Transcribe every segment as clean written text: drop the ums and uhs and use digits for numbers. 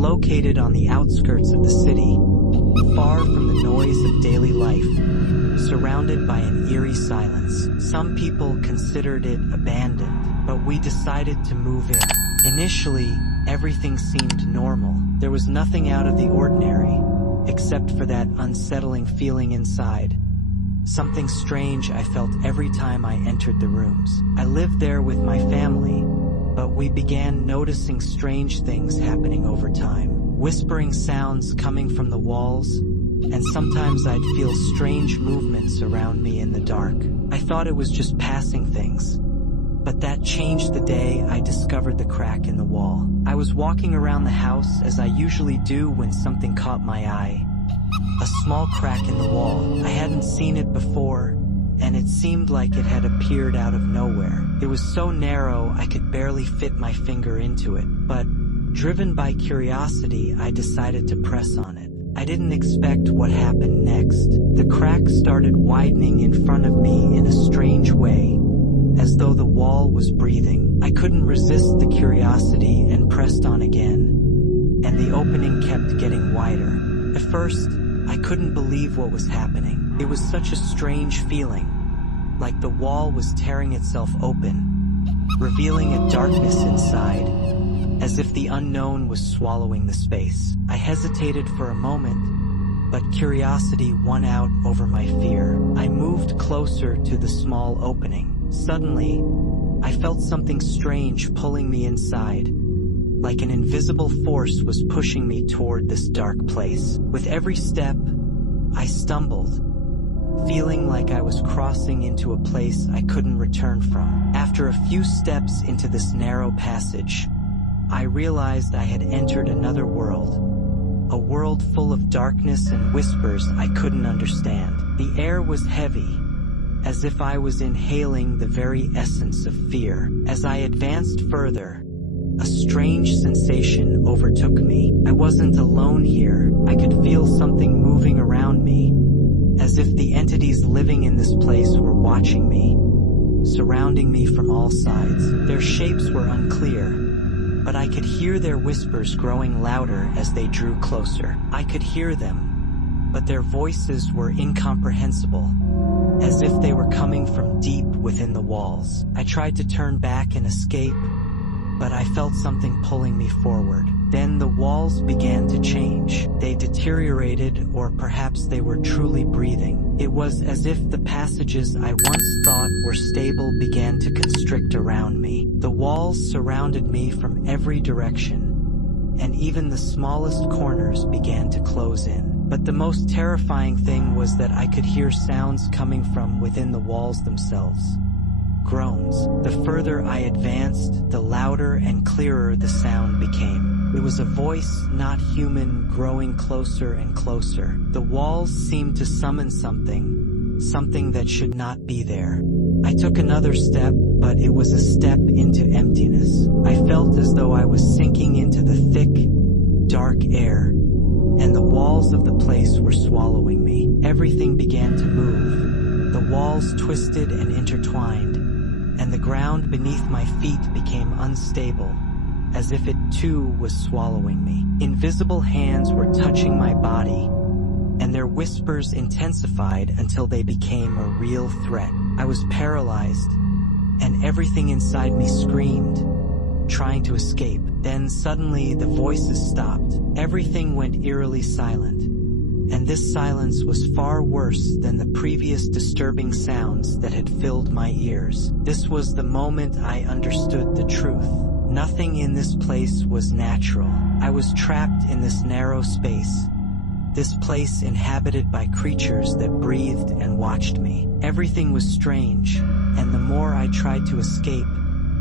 located on the outskirts of the city, far from the noise of daily life, surrounded by an eerie silence. Some people considered it abandoned, but we decided to move in. Initially, everything seemed normal. There was nothing out of the ordinary, except for that unsettling feeling inside. Something strange I felt every time I entered the rooms. I lived there with my family, but we began noticing strange things happening over time. Whispering sounds coming from the walls, and sometimes I'd feel strange movements around me in the dark. I thought it was just passing things, but that changed the day I discovered the crack in the wall. I was walking around the house as I usually do when something caught my eye. A small crack in the wall. I hadn't seen it before, and it seemed like it had appeared out of nowhere. It was so narrow I could barely fit my finger into it, but driven by curiosity, I decided to press on it. I didn't expect what happened next. The crack started widening in front of me in a strange way, as though the wall was breathing. I couldn't resist the curiosity and pressed on again, and the opening kept getting wider. At first, I couldn't believe what was happening. It was such a strange feeling, like the wall was tearing itself open, revealing a darkness inside, as if the unknown was swallowing the space. I hesitated for a moment, but curiosity won out over my fear. I moved closer to the small opening. Suddenly, I felt something strange pulling me inside, like an invisible force was pushing me toward this dark place. With every step, I stumbled, feeling like I was crossing into a place I couldn't return from. After a few steps into this narrow passage, I realized I had entered another world, a world full of darkness and whispers I couldn't understand. The air was heavy, as if I was inhaling the very essence of fear. As I advanced further, a strange sensation overtook me. I wasn't alone here. I could feel something moving around me, as if the entities living in this place were watching me, surrounding me from all sides. Their shapes were unclear, but I could hear their whispers growing louder as they drew closer. I could hear them, but their voices were incomprehensible, as if they were coming from deep within the walls. I tried to turn back and escape, but I felt something pulling me forward. Then the walls began to change. They deteriorated, or perhaps they were truly breathing. It was as if the passages I once thought were stable began to constrict around me. The walls surrounded me from every direction, and even the smallest corners began to close in. But the most terrifying thing was that I could hear sounds coming from within the walls themselves. Groans. The further I advanced, the louder and clearer the sound became. It was a voice, not human, growing closer and closer. The walls seemed to summon something that should not be there. I took another step, but it was a step into emptiness. I felt as though I was sinking into the thick, dark air, and the walls of the place were swallowing me. Everything began to move. The walls twisted and intertwined, and the ground beneath my feet became unstable, as if it too was swallowing me. Invisible hands were touching my body, and their whispers intensified until they became a real threat. I was paralyzed, and everything inside me screamed, trying to escape. Then suddenly the voices stopped. Everything went eerily silent, and this silence was far worse than the previous disturbing sounds that had filled my ears. This was the moment I understood the truth. Nothing in this place was natural. I was trapped in this narrow space, this place inhabited by creatures that breathed and watched me. Everything was strange, and the more I tried to escape,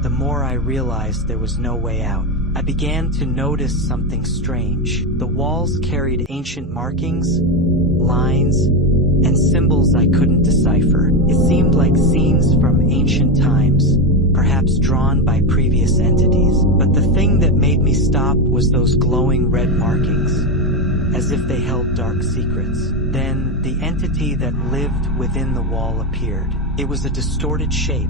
the more I realized there was no way out. I began to notice something strange. The walls carried ancient markings, lines, and symbols I couldn't decipher. It seemed like scenes from ancient times, perhaps drawn by previous entities. But the thing that made me stop was those glowing red markings, as if they held dark secrets. Then, the entity that lived within the wall appeared. It was a distorted shape,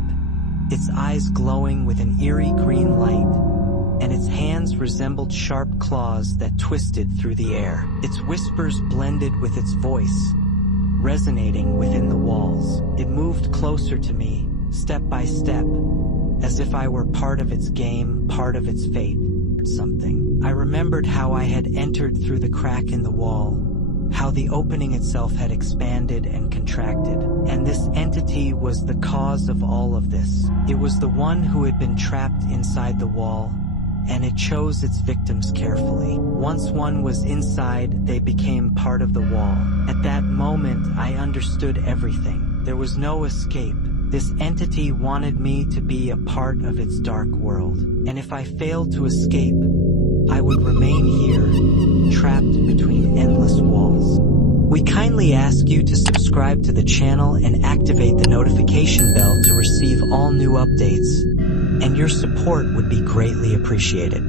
its eyes glowing with an eerie green light, and its hands resembled sharp claws that twisted through the air. Its whispers blended with its voice, resonating within the walls. It moved closer to me, step by step, as if I were part of its game, part of its fate. Something. I remembered how I had entered through the crack in the wall, how the opening itself had expanded and contracted, and this entity was the cause of all of this. It was the one who had been trapped inside the wall, and it chose its victims carefully. Once one was inside, they became part of the wall. At that moment, I understood everything. There was no escape. This entity wanted me to be a part of its dark world, and if I failed to escape, I would remain here, trapped between endless walls. We kindly ask you to subscribe to the channel and activate the notification bell to receive all new updates, and your support would be greatly appreciated.